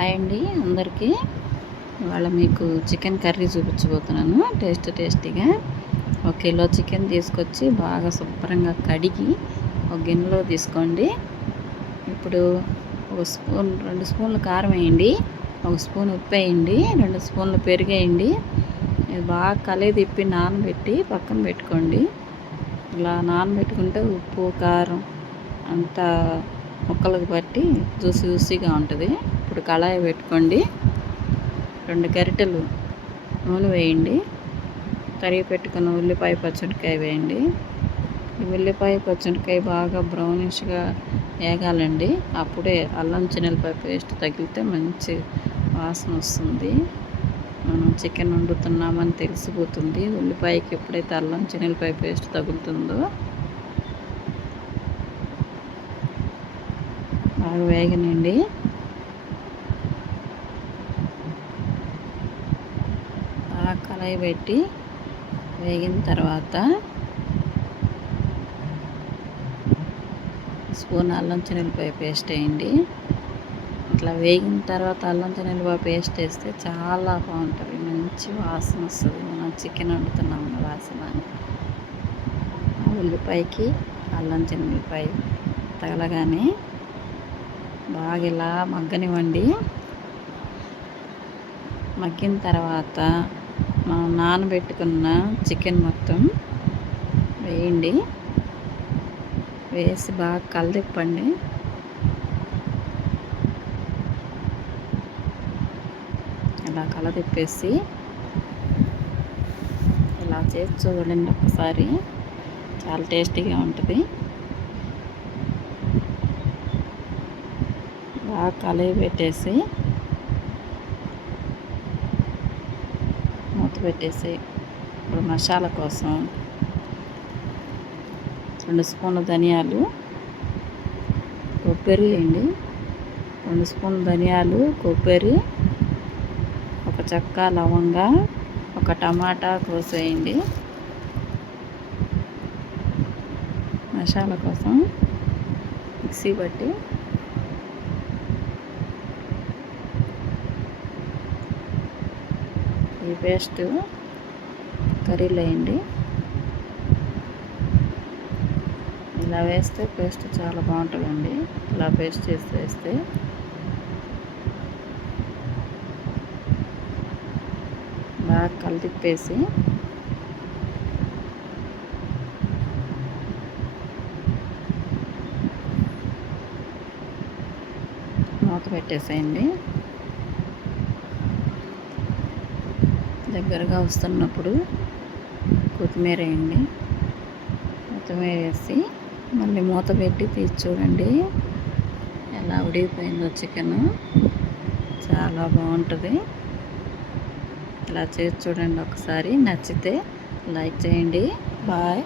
Hi అండి అందరికీ. ఇవాళ మీకు చికెన్ కర్రీ చూపించబోతున్నాను. టేస్టీగా 1 కిలో చికెన్ తీసుకొచ్చి బాగా శుభ్రంగా కడిగి ఒక గిన్నెలో తీసుకోండి. ఇప్పుడు 2 స్పూన్లు కారం వేయండి, 1 స్పూన్ ఉప్పు వేయండి, 2 స్పూన్లు పెరుగు వేయండి. ఇది బాగా కలిగి తిప్పి నానబెట్టి పక్కన పెట్టుకోండి. ఇలా నానబెట్టుకుంటే ఉప్పు కారం అంతా ముక్కలకు పట్టి జ్యూసీగా ఉంటుంది. ఇప్పుడు కళాయి పెట్టుకోండి. 2 గరిటెలు నూనె వేయండి. తరిగి పెట్టుకున్న ఉల్లిపాయ పచ్చిమిరపకాయ వేయండి. ఈ ఉల్లిపాయ పచ్చిమిరపకాయ బాగా బ్రౌనిష్గా వేగాలండి. అప్పుడే అల్లం చిన్నులపాయ పేస్ట్ తగిలితే మంచి వాసన వస్తుంది. మనం చికెన్ వండుతున్నామని తెలిసిపోతుంది. ఉల్లిపాయకి ఎప్పుడైతే అల్లం చిన్నులపాయ పేస్ట్ తగులుతుందో బాగా వేగనండి. బాగా కళాయి పెట్టి వేగిన తర్వాత స్పూన్ అల్లం చిన్నులపాయ పేస్ట్ వేయండి. ఇట్లా వేగిన తర్వాత అల్లం చిన్నులపాయ పేస్ట్ వేస్తే చాలా బాగుంటుంది. మంచి వాసన వస్తుంది. మనం చికెన్ వండుతున్నాం వాసన. ఉల్లిపాయకి అల్లం చిన్నులపాయ తగలగానే బాగా ఇలా మగ్గనివ్వండి. మగ్గిన తర్వాత మనం నానబెట్టుకున్న చికెన్ మొత్తం వేయండి. వేసి బాగా కలదిప్పండి. ఇలా కలదిప్పేసి ఇలా చేసి చూడండి ఒకసారి. చాలా టేస్టీగా ఉంటుంది. బాగా కలయి పెట్టేసి మూత పెట్టేసి ఇప్పుడు మసాలా కోసం 2 స్పూన్ల ధనియాలు, కొబ్బరి వేయండి. 2 స్పూన్ల ధనియాలు, కొబ్బరి, ఒక చెక్క లవంగా, ఒక టమాటా కోసేయండి. మసాలా కోసం మిక్సీ పట్టి ఈ పేస్ట్ కర్రీలో వేయండి. ఇలా వేస్తే పేస్ట్ చాలా బాగుంటుందండి. ఇలా పేస్ట్ చేసి వేస్తే బాగా కలిపేసి మూత పెట్టేసేయండి. దగ్గరగా వస్తున్నప్పుడు కొత్తిమీర వేయండి. కొత్తిమీర వేసి మళ్ళీ మూత పెట్టి తీసి చూడండి ఎలా ఉడికిపోయిందో చికెన్. చాలా బాగుంటుంది. ఇలా చేసి చూడండి ఒకసారి. నచ్చితే లైక్ చేయండి. బాయ్.